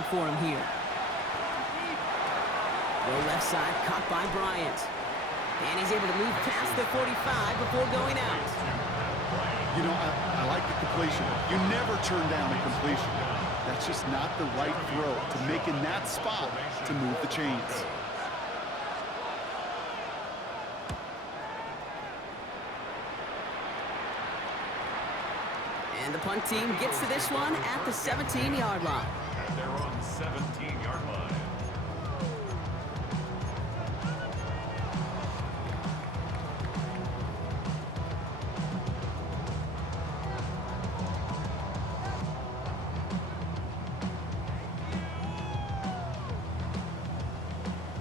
long for him here. Go left side, caught by Bryant. And he's able to move past the 45 before going out. You know, I like the completion. You never turn down a completion. That's just not the right throw to make in that spot to move the chains. And the punt team gets to this one at the 17-yard line. They're on the 17-yard line.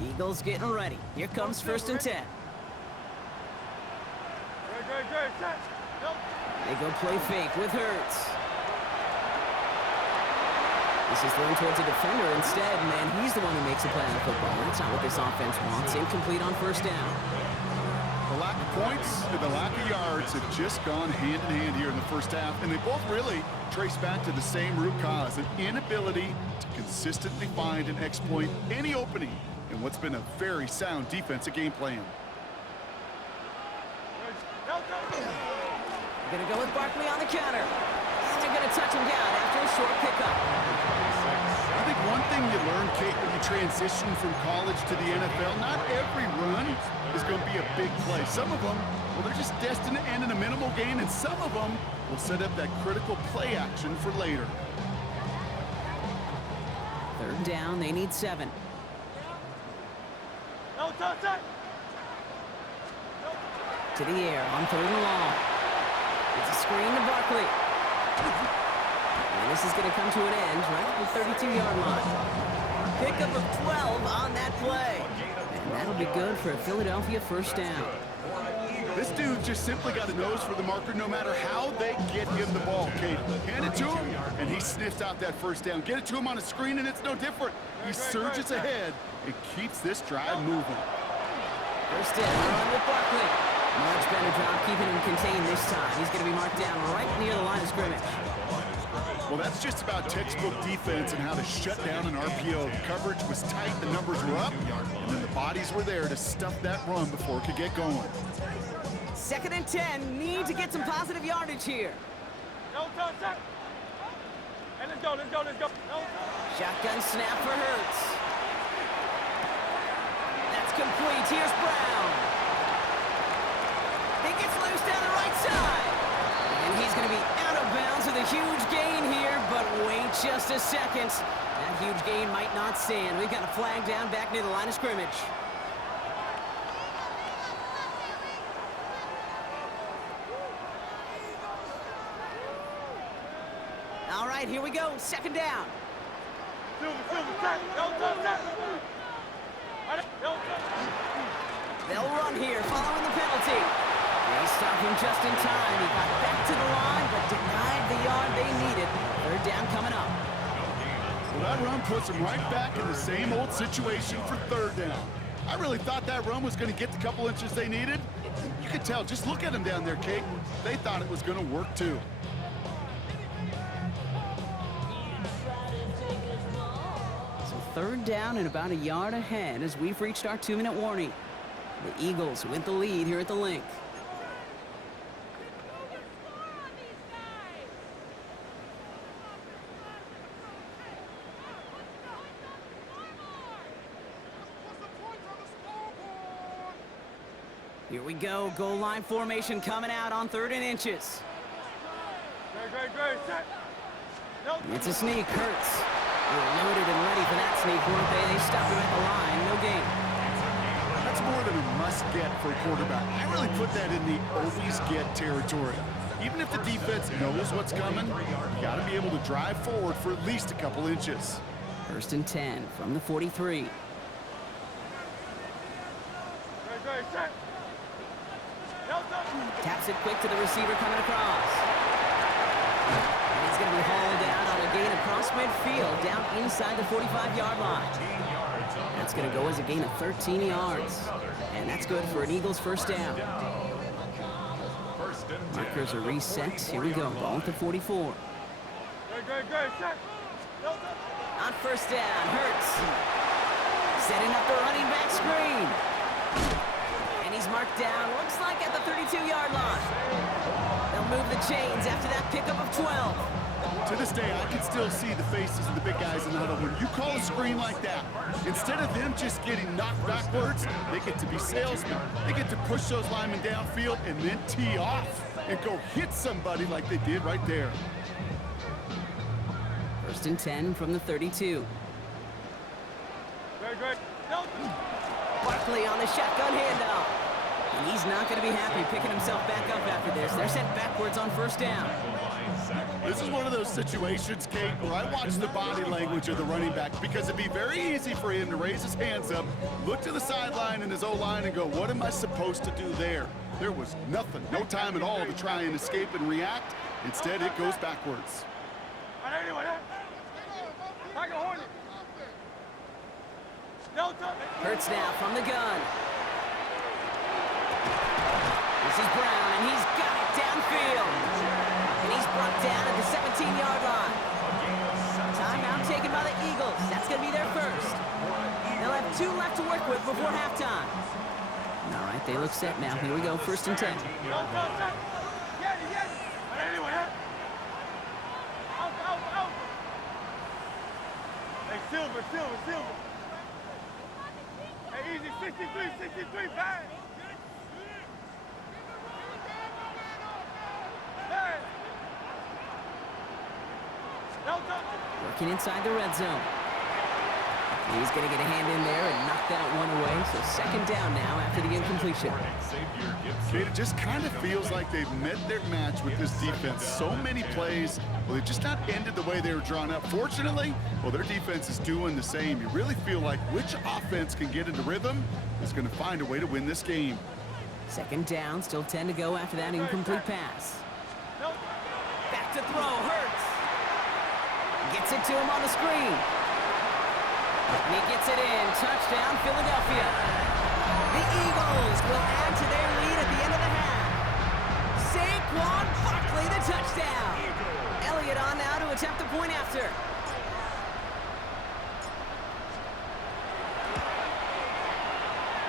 Eagles getting ready. Here comes 1st and 10. They go play fake with Hurts. This is thrown towards a defender instead, and he's the one who makes the play on the football. That's not what this offense wants. Incomplete on 1st down. The lack of points and the lack of yards have just gone hand in hand here in the first half, and they both really trace back to the same root cause, an inability to consistently find and exploit any opening in what's been a very sound defensive game plan. They're going to go with Barkley on the counter. And they're going to touch him down after a short pickup. I think one thing you learn, Kate, when you transition from college to the NFL, not every run is going to be a big play. Some of them, well, they're just destined to end in a minimal gain, and some of them will set up that critical play action for later. 3rd down, they need 7. To the air on 3rd and long. It's a screen to Barkley. And this is going to come to an end right at the 32-yard line. Pickup of 12 on that play. And that'll be good for a Philadelphia 1st down. This dude just simply got a nose for the marker no matter how they get him the ball, Kate. Hand it to him, and he sniffs out that 1st down. Get it to him on a screen, and it's no different. He surges ahead and keeps this drive moving. 1st down, run with Barkley. Much better job keeping him contained this time. He's going to be marked down right near the line of scrimmage. Well, that's just about textbook defense and how to shut down an RPO. The coverage was tight, the numbers were up, and then the bodies were there to stuff that run before it could get going. 2nd and 10, need to get some positive yardage here. Hey, let's go. Shotgun snap for Hurts. That's complete. Here's Brown. He gets loose down the right side. And he's going to be out of bounds with a huge gain here, but wait just a second. That huge gain might not stand. We've got a flag down back near the line of scrimmage. All right, here we go. 2nd down. They'll run here following the penalty. They stop him just in time. He got back to the line, but denied the yard they needed. 3rd down coming up. Well, that run puts him right back in the same old situation for 3rd down. I really thought that run was going to get the couple inches they needed. You could tell, just look at him down there, Kate. They thought it was going to work too. So 3rd down and about a yard ahead as we've reached our 2-minute warning. The Eagles with the lead here at the Link. Here we go, goal line formation coming out on 3rd and inches. It's a sneak, Hurts. They were loaded and ready for that sneak, weren't they? They stopped him at the line, no gain. That's more than a must-get for a quarterback. I really put that in the always-get territory. Even if the defense knows what's coming, you got to be able to drive forward for at least a couple inches. 1st and 10 from the 43. Taps it quick to the receiver coming across. And he's going to be hauled down on a gain across midfield, down inside the 45-yard line. That's going to go as a gain of 13 yards. And that's good for an Eagles 1st down. Markers are reset. Here we go. Ball at the 44. On first down, Hurts. Setting up the running back screen. And he's marked down, looks like at the 32-yard line. They'll move the chains after that pickup of 12. To this day, I can still see the faces of the big guys in the huddle. When you call a screen like that, instead of them just getting knocked backwards, they get to be salesmen. They get to push those linemen downfield and then tee off and go hit somebody like they did right there. First and 10 from the 32. Great. No. Barkley on the shotgun handoff. And he's not going to be happy picking himself back up after this. They're sent backwards on first down. This is one of those situations, Kate, where I watch the body language of the running back because it'd be very easy for him to raise his hands up, look to the sideline in his O-line and go, what am I supposed to do there? There was nothing, no time at all to try and escape and react. Instead, it goes backwards. Hurts now from the gun. This is Brown, and he's got it downfield. And he's brought down at the 17-yard line. Timeout taken by the Eagles. That's going to be their first. They'll have 2 left to work with before halftime. All right, they look set now. Here we go, first and 10. Hey, Silver. Hey, easy, 63, bang. Working inside the red zone. He's going to get a hand in there and knock that one away. So second down now after the incompletion. Kate, it just kind of feels like they've met their match with this defense. So many plays, well, they've just not ended the way they were drawn up. Fortunately, well, their defense is doing the same. You really feel like which offense can get into rhythm is going to find a way to win this game. Second down, still 10 to go after that incomplete pass. Back to throw, Hurts. Gets it to him on the screen. And he gets it in. Touchdown, Philadelphia. The Eagles will add to their lead at the end of the half. Saquon Barkley, the touchdown. Elliott on now to attempt the point after.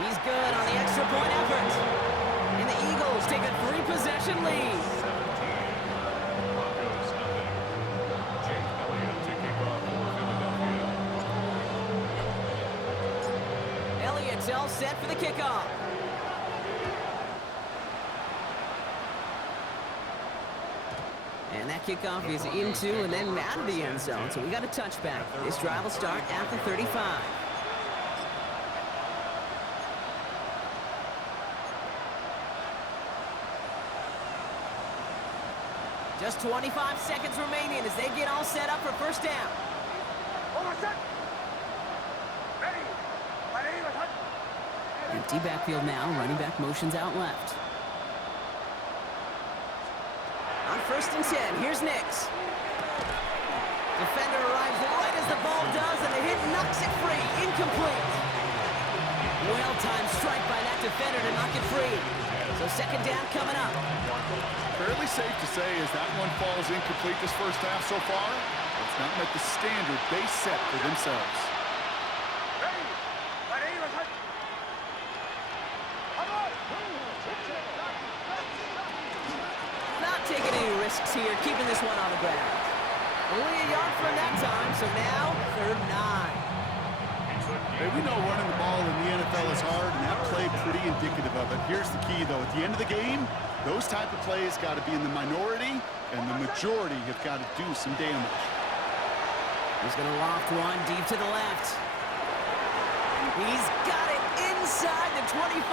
He's good on the extra point effort. And the Eagles take a 3-possession lead. Elliott's all set for the kickoff. And that kickoff is into and then out of the end zone. So we got a touchback. This drive will start at the 35. Just 25 seconds remaining as they get all set up for first down. Empty backfield now. Running back motions out left. On first and 10, here's Nix. Defender arrives right as the ball does, and the hit knocks it free. Incomplete. Well-timed strike by that defender to knock it free. So second down coming up. Fairly safe to say as that one falls incomplete this first half so far, it's not met the standard they set for themselves. Not taking any risks here, keeping this one on the ground. Only a yard from that time, so now third and 9. Hey, we know running the ball in the NFL is hard, and that play pretty indicative of it. Here's the key, though. At the end of the game, those type of plays got to be in the minority, and the majority have got to do some damage. He's going to loft one deep to the left. He's got it inside the 25.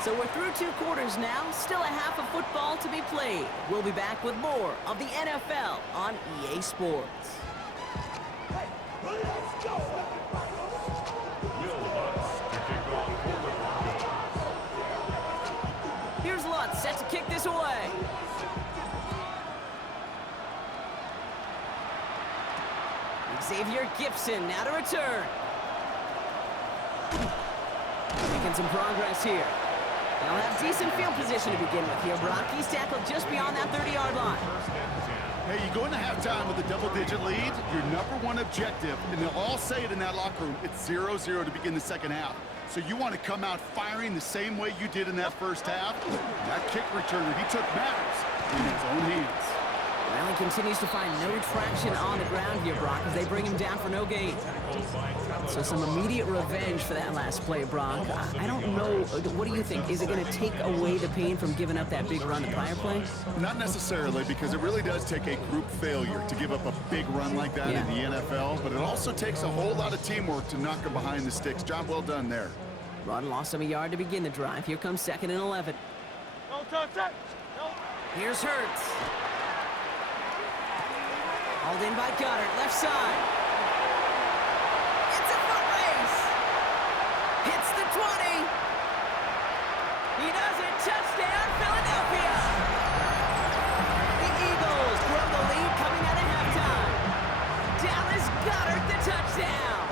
So we're through 2 quarters now. Still a half of football to be played. We'll be back with more of the NFL on EA Sports. Here's Lutz set to kick this away. Xavier Gipson now to return. Making some progress here. They'll have decent field position to begin with here. Brock, he's tackled just beyond that 30-yard line. Hey, you go into halftime with a double-digit lead, your number one objective, and they'll all say it in that locker room, it's 0-0 to begin the second half. So you want to come out firing the same way you did in that first half. That kick returner he took matters in his own hands. Well, he continues to find no traction on the ground here, Brock, as they bring him down for no gain. So some immediate revenge for that last play, Brock. I don't know. What do you think? Is it going to take away the pain from giving up that big run the prior play? Not necessarily, because it really does take a group failure to give up a big run like that in the NFL, but it also takes a whole lot of teamwork to knock him behind the sticks. Job well done there. Run lost him a yard to begin the drive. Here comes 2nd and 11. Don't touch it. No. Here's Hurts. Hauled in by Goddard, left side. It's a foot race. Hits the 20. He does it. Touchdown, Philadelphia. The Eagles grow the lead coming out of halftime. Dallas Goddard, the touchdown.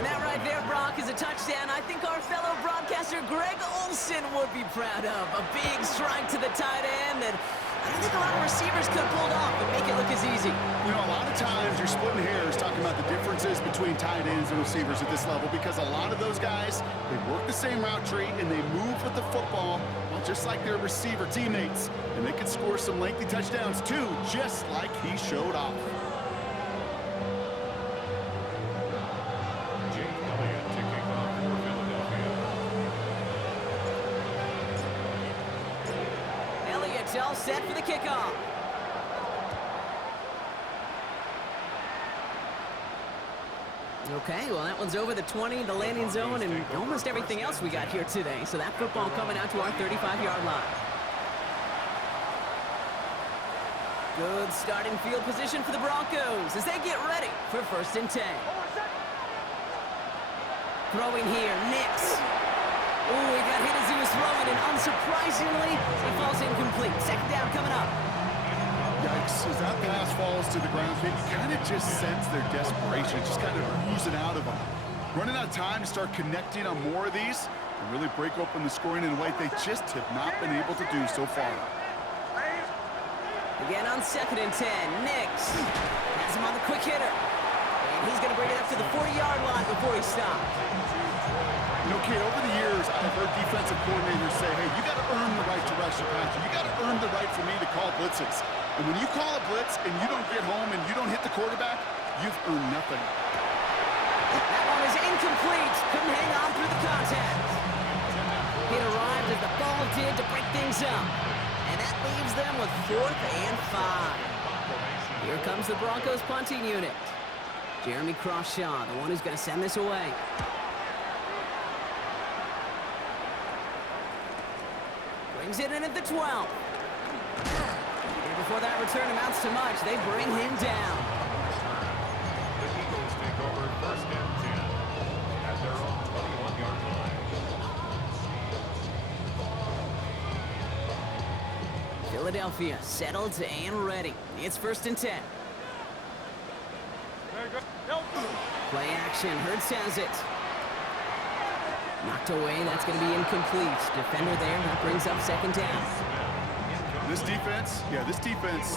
And that right there, Brock, is a touchdown I think our fellow broadcaster Greg Olsen would be proud of. A big strike to the tight end that I don't think a lot of receivers could have pulled off and make it look as easy. You know, a lot of times you're splitting hairs talking about the differences between tight ends and receivers at this level, because a lot of those guys, they work the same route tree and they move with the football, well, just like their receiver teammates. And they can score some lengthy touchdowns too, just like he showed off. All set for the kickoff. Okay, well, that one's over the 20, the landing zone, and almost everything else we got here today. So that football coming out to our 35-yard line. Good starting field position for the Broncos as they get ready for 1st and 10. Throwing here, Nix. Ooh, he got hit as he was throwing, and unsurprisingly, he falls incomplete. 2nd down coming up. Yikes, as that pass falls to the ground, you kind of just sense their desperation, just kind of oozing out of them. Running out of time to start connecting on more of these and really break open the scoring in a way they just have not been able to do so far. Again on 2nd and 10, Nix has him on the quick hitter. And he's going to bring it up to the 40-yard line before he stops. You know, Kate, over the years, I've heard defensive coordinators say, hey, you got to earn the right to rush the passer. You got to earn the right for me to call blitzes. And when you call a blitz and you don't get home and you don't hit the quarterback, you've earned nothing. That one is incomplete. Couldn't hang on through the contact. It arrived as the ball did to break things up. And that leaves them with 4th and 5. Here comes the Broncos punting unit. Jeremy Crawshaw, the one who's going to send this away. Brings it in at the 12. Here before that return amounts to much, they bring him down. The Eagles take over 1st and 10 at their own 21-yard line. Philadelphia settled and ready. It's 1st and 10. Play action. Hurts has it. Knocked away. That's going to be incomplete. Defender there. That brings up 2nd down. This defense,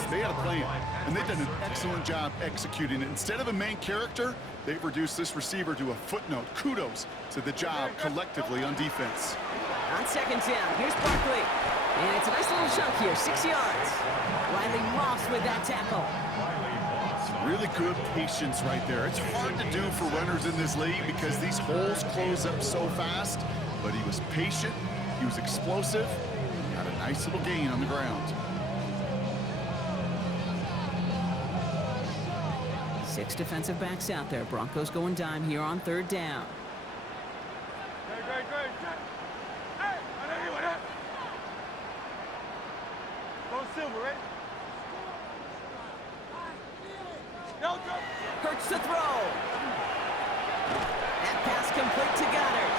they had a plan, and they've done an excellent job executing it. Instead of a main character, they've reduced this receiver to a footnote. Kudos to the job collectively on defense. On 2nd down, here's Barkley. And it's a nice little chunk here, 6 yards. Riley Moss with that tackle. Really good patience right there. It's hard to do for runners in this league because these holes close up so fast, but he was patient, he was explosive, got a nice little gain on the ground. 6 defensive backs out there. Broncos going dime here on 3rd down. Hey, I know you want that. Go Silver, right? No, go. Hurts to throw. That pass complete to Goddard.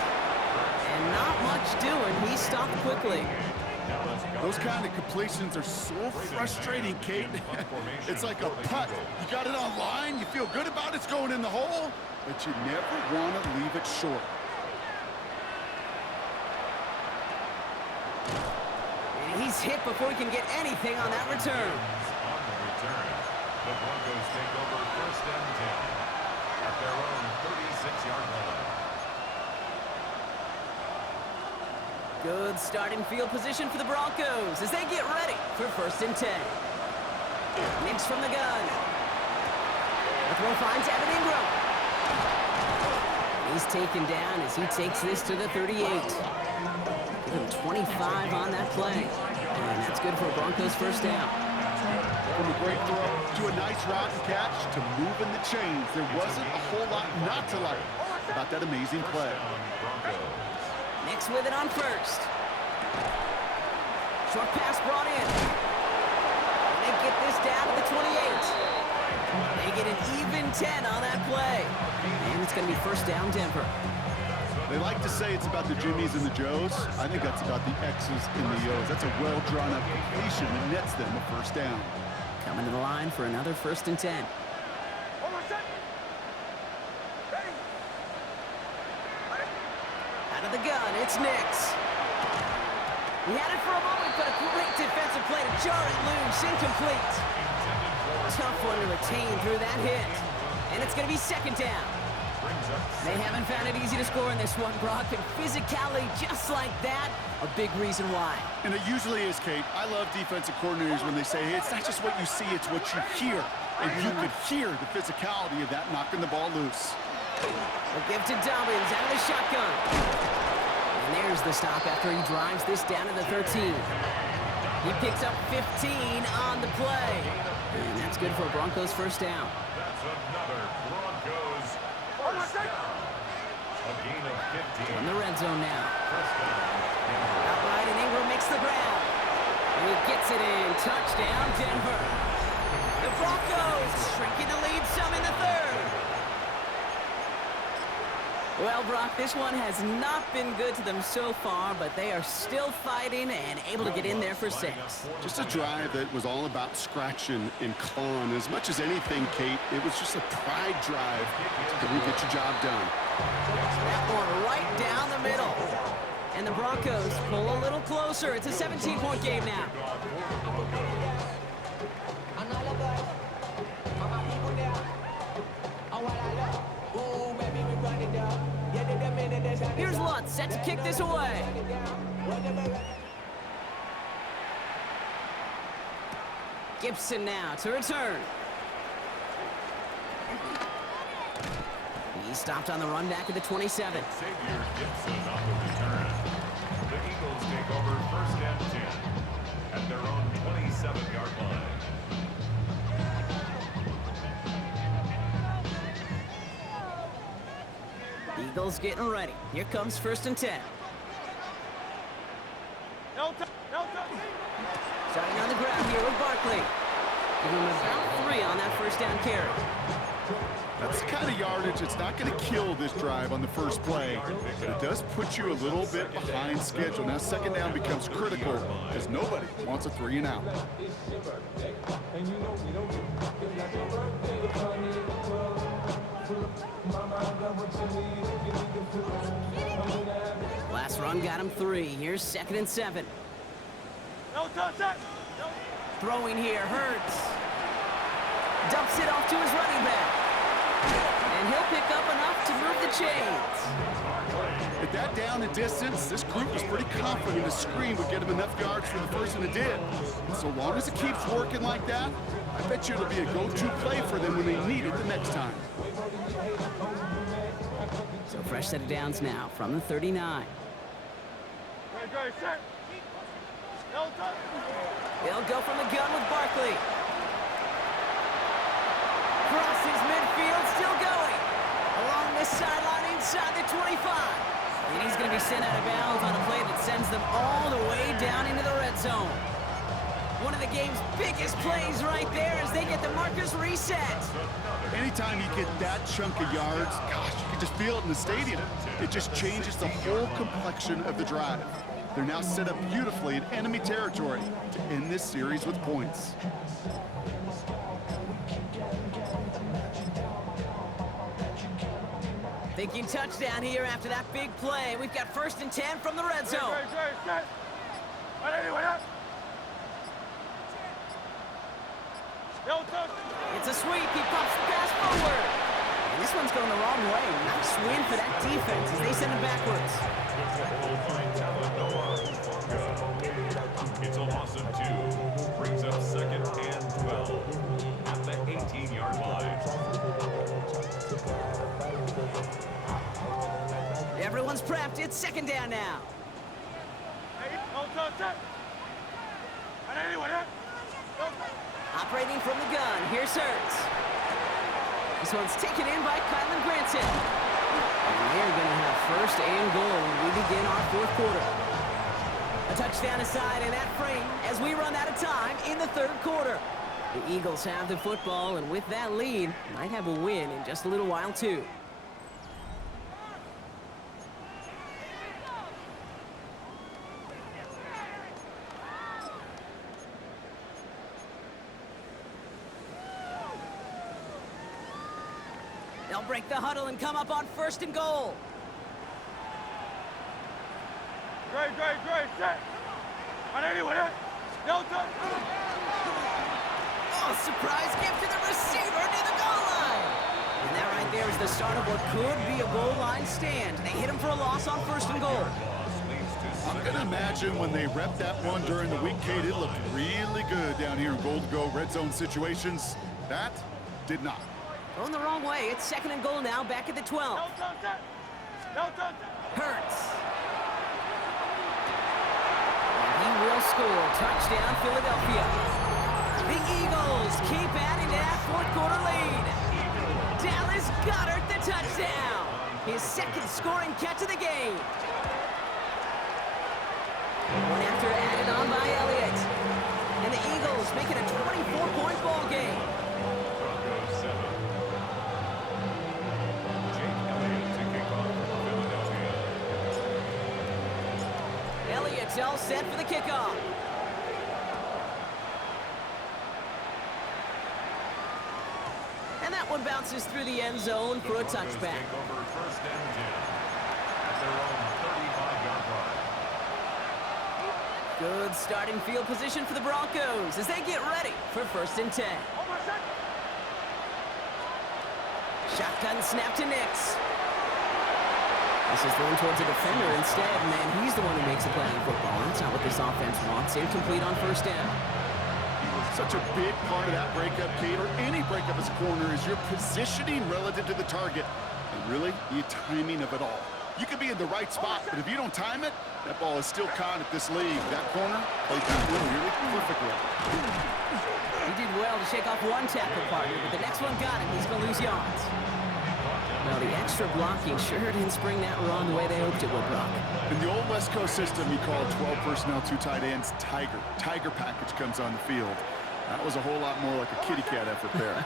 And not much doing. He stopped quickly. Those kind of completions are so frustrating, Kate. It's like a putt. You got it on line, you feel good about it's going in the hole, but you never want to leave it short. And he He's hit before he can get anything on that return. On the return, the Broncos take over first and 10 at their own 36-yard line. Good starting field position for the Broncos as they get ready for first and 10. Mix from the gun. The throw finds Evan Ingram. He's taken down as he takes this to the 38. Give him 25 on that play. And that's good for a Broncos first down. From a great throw to a nice route and catch to moving the chains. There wasn't a whole lot not to like about that amazing play. Nix with it on first. Short pass brought in. And they get this down to the 28. They get an even 10 on that play. And it's going to be first down Denver. They like to say it's about the Jimmies and the Joes. I think that's about the X's and the O's. That's a well-drawn-up completion that nets them a first down. Coming to the line for another first and 10. Out of the gun, it's Nix. He had it for a moment, but a great defensive play to jar it loose. Incomplete. Tough one to retain through that hit. And it's going to be second down. They haven't found it easy to score in this one, Brock, and physicality just like that, a big reason why. And it usually is, Kate. I love defensive coordinators when they say, hey, it's not just what you see, it's what you hear. And you could hear the physicality of that knocking the ball loose. A give to Dobbins out of the shotgun. And there's the stop after he drives this down to the 13. He picks up 15 on the play. And that's good for a Broncos first down. That's another Broncos first down. A gain of 15. In the red zone now. First down. Outright, and Ingram makes the grab. And he gets it in. Touchdown, Denver. The Broncos shrinking the lead some in the third. Well, Brock, this one has not been good to them so far, but they are still fighting and able to get in there for 6. Just a drive that was all about scratching and clawing. As much as anything, Kate, it was just a pride drive to really get your job done. That one right down the middle. And the Broncos pull a little closer. It's a 17-point game now. Here's Lutz set to kick this away. Gibson now to return. He stopped on the run back at the 27. Xavier Gibson on the return. The Eagles take over first and 10 at their own 27-yard line. Eagles getting ready. Here comes first and 10. No touch. Starting on the ground here with Barkley. Give him about 3 on that first down carry. That's the kind of yardage that's not going to kill this drive on the first play, but it does put you a little bit behind schedule. Now second down becomes critical because nobody wants a 3 and out. Last run got him 3. Here's second and 7. No touch. No. Throwing here, Hurts. Dumps it off to his running back. And he'll pick up enough to move the chains. At that down and distance, this group was pretty confident a screen would get him enough yards for the first, and it did. And so long as it keeps working like that, I bet you it'll be a go-to play for them when they need it the next time. So fresh set of downs now from the 39. Ready, set. No touch. They'll go from the gun with Barkley. Crosses midfield, still going. Along this sideline inside the 25. And he's going to be sent out of bounds on a play that sends them all the way down into the red zone. One of the game's biggest plays right there as they get the markers reset. Anytime you get that chunk of yards, gosh, you can just feel it in the stadium. It just changes the whole complexion of the drive. They're now set up beautifully in enemy territory to end this series with points. Thinking touchdown here after that big play. We've got first and 10 from the red zone. Set. Ready, No touch. It's a sweep. He pops the pass forward. And this one's going the wrong way. Nice win for that defense as they send it backwards. It's a loss of 2. Brings up 2nd and 12 at the 18-yard line. Everyone's prepped. It's 2nd down now. Hey, no touch. Set. And anyone, eh? No touch. Operating from the gun. Here's Hurts. This one's taken in by Kylan Granson. And they're going to have 1st and goal when we begin our 4th quarter. A touchdown aside in that frame as we run out of time in the 3rd quarter. The Eagles have the football, and with that lead, might have a win in just a little while, too. They'll break the huddle and come up on 1st and goal. Great. Set. And anyone, eh? No touch. Oh, surprise gift to the receiver near the goal line. And that right there is the start of what could be a goal line stand. They hit him for a loss on 1st and goal. I'm going to imagine when they rep that one during the week, Kate, it looked really good down here in goal-to-go red zone situations. That did not. Going the wrong way. It's 2nd and goal now, back at the 12. No touch. Set. No touch. Hurts. And he will score. Touchdown, Philadelphia. The Eagles keep adding to that 4th quarter lead. Dallas Goedert the touchdown. His 2nd scoring catch of the game. One after added on by Elliott. And the Eagles make it a 24-point ball game. Broncos 7. Jake Elliott to kick off for Philadelphia. Elliott's all set for the kickoff. And that one bounces through the end zone for a touchback. Take over 1st and 10 at their own 35-yard line. Good starting field position for the Broncos as they get ready for 1st and 10. Hold on, set. Shotgun snap to Nix. This is thrown towards a defender instead, man. He's the one who makes the play on football. That's not what this offense wants. Incomplete on 1st down. Such a big part of that breakup, Kate, or any breakup as a corner, is your positioning relative to the target. And really, the timing of it all. You could be in the right spot, but if you don't time it, that ball is still caught at this league. That corner played that one really perfectly. He did well to shake off one tackle partner, but the next one got him. He's going to lose yards. Well, the extra blocking sure didn't spring that run the way they hoped it would, Brock. In the old West Coast system, you call 12 personnel, 2 tight ends, Tiger. Tiger package comes on the field. That was a whole lot more like a kitty cat effort there.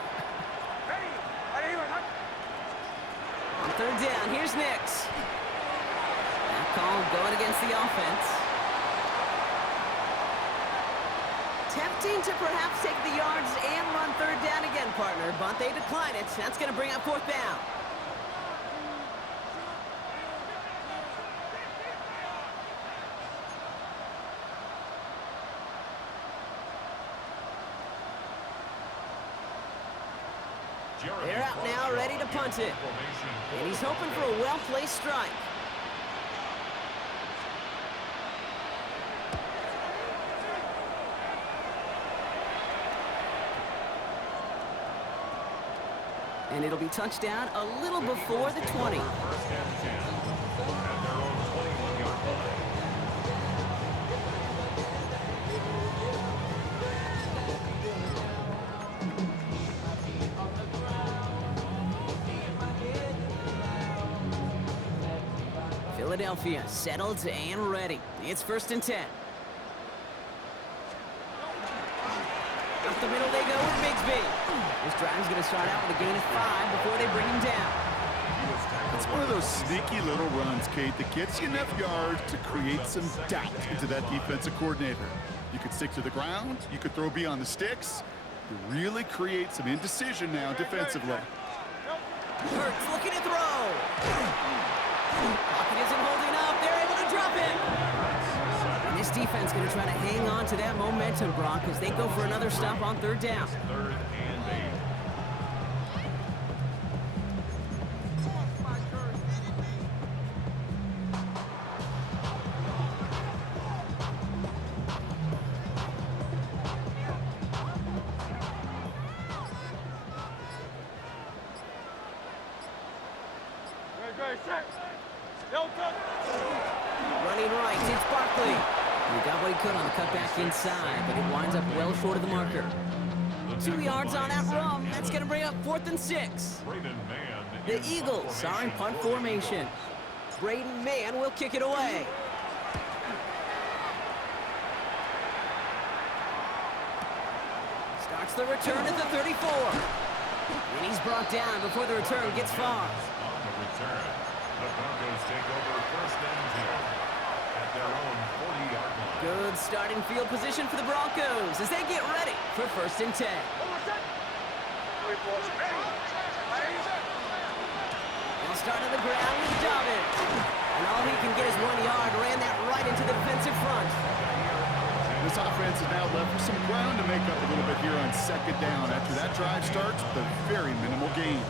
On 3rd down, here's Nix. That call going against the offense. Tempting to perhaps take the yards and run 3rd down again, partner, but they decline it. That's going to bring up 4th down. They're out now, ready to punt it. And he's hoping for a well-placed strike. And it'll be touchdown a little before the 20. 1st and 10 at their own 21-yard line. Philadelphia settled and ready. It's 1st and 10. Up the middle they go with Bigsby. This drive's going to start out with a gain of 5 before they bring him down. It's one of those sneaky little runs, Kate, that gets you enough yards to create some doubt into that defensive coordinator. You could stick to the ground. You could throw beyond the sticks. You really create some indecision now defensively. Hurts looking to throw. Pocket isn't holding up. They're able to drop him. And this defense going to try to hang on to that momentum, Brock, as they go for another stop on third down. Third and 8. Running right, it's Barkley. He got what he could on the cutback inside, but it winds up well short of the marker. 2 yards on that run. That's going to bring up 4th and 6. The Eagles are in punt formation. Braden Mann will kick it away. Starts the return at the 34. And he's brought down before the return gets far. On the return, the Broncos take over first and 10 at their own 40-yard line. Good starting field position for the Broncos as they get ready for first and 10. They'll start on the ground with Dobbins. And all he can get is 1 yard. Ran that right into the defensive front. This offense is now left with some ground to make up a little bit here on second down after that drive starts with a very minimal gain.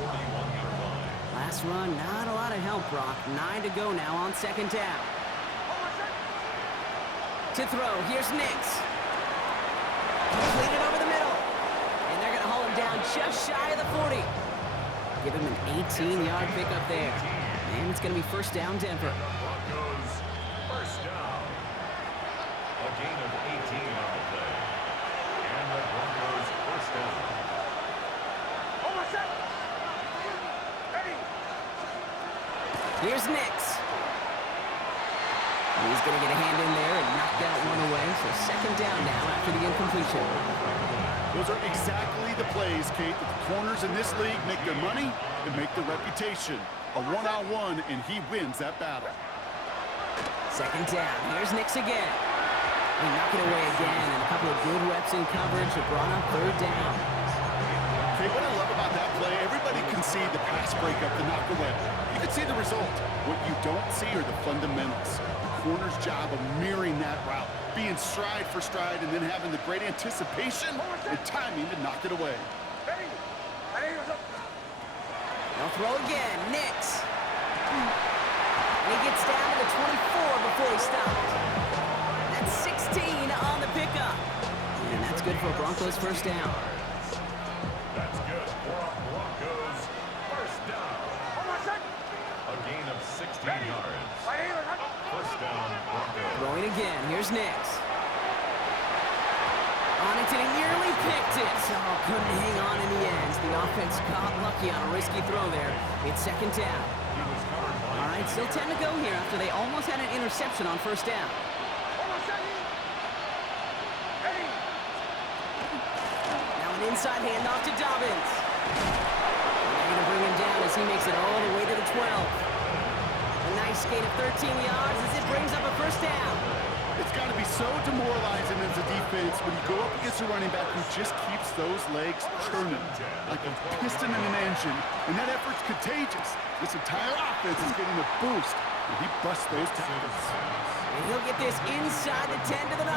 Last run, not a lot of help, Brock. 9 to go now on second down. To throw, here's Nix. Completed over the middle. And they're going to haul him down just shy of the 40. Give him an 18-yard pickup there. And it's going to be first down, Denver. Broncos first down. A gain of 18 on the play. And the Broncos first down. Here's Nix. He's going to get a hand in there and knock that one away. So second down now after the incompletion. Those are exactly the plays, Kate, that the corners in this league make their money and make their reputation. A one-on-one, and he wins that battle. Second down. Here's Nix again. He knocked it away again, and a couple of good reps in coverage have brought up third down. Kate, what I love about that play, everybody can see the pass breakup, the knock away. You can see the result. What you don't see are the fundamentals. The corner's job of mirroring that route, being stride for stride, and then having the great anticipation and timing to knock it away. They'll throw again. Nix. And he gets down to the 24 before he stops. That's 16 on the pickup. And that's good for a Broncos first down. That's good for a Broncos first down. A gain of 16 yards. First down, Broncos. Throwing again. Here's Nix. On it, and he nearly picked it. So couldn't hang on in the end. The offense got lucky on a risky throw there. It's second down. He was covered by All right, still 10 to go here after they almost had an interception on first down. Now an inside handoff to Dobbins. And they're going to bring him down as he makes it all the way to the 12. A nice gain of 13 yards as it brings up a first down. It's got to be so demoralizing as a defense when you go up against a running back who just keeps those legs churning like a piston in an engine, and that effort's contagious. This entire offense is getting a boost when he busts those tackles. And he'll get this inside the 10 to the 9.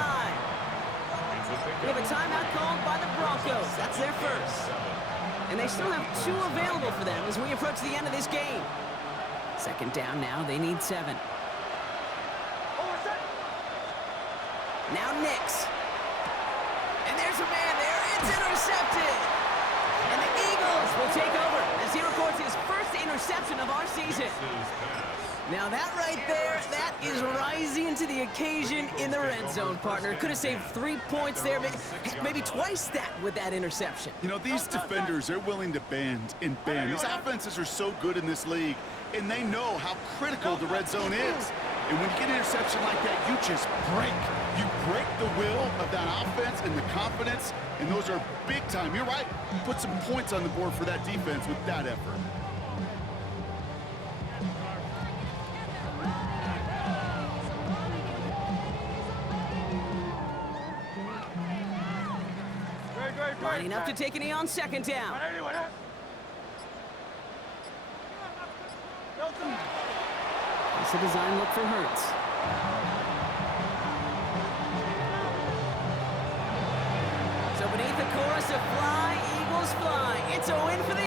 We have a timeout called by the Broncos. That's their first. And they still have 2 available for them as we approach the end of this game. Second down now, they need 7. Now Nix. And there's a man there. It's intercepted. And the Eagles will take over as he records his first interception of our season. Now that right there, that is rising to the occasion in the red zone, partner. Could have saved 3 points there, maybe twice that with that interception. You know, these defenders, they're willing to bend and bend. These offenses are so good in this league, and they know how critical the red zone is. And when you get an interception like that, you just break. You break the will of that offense and the confidence, and those are big time. You're right. Put some points on the board for that defense with that effort. Lining up to take a knee on second down. It's a design look for Hurts. to fly, Eagles fly. It's a win for the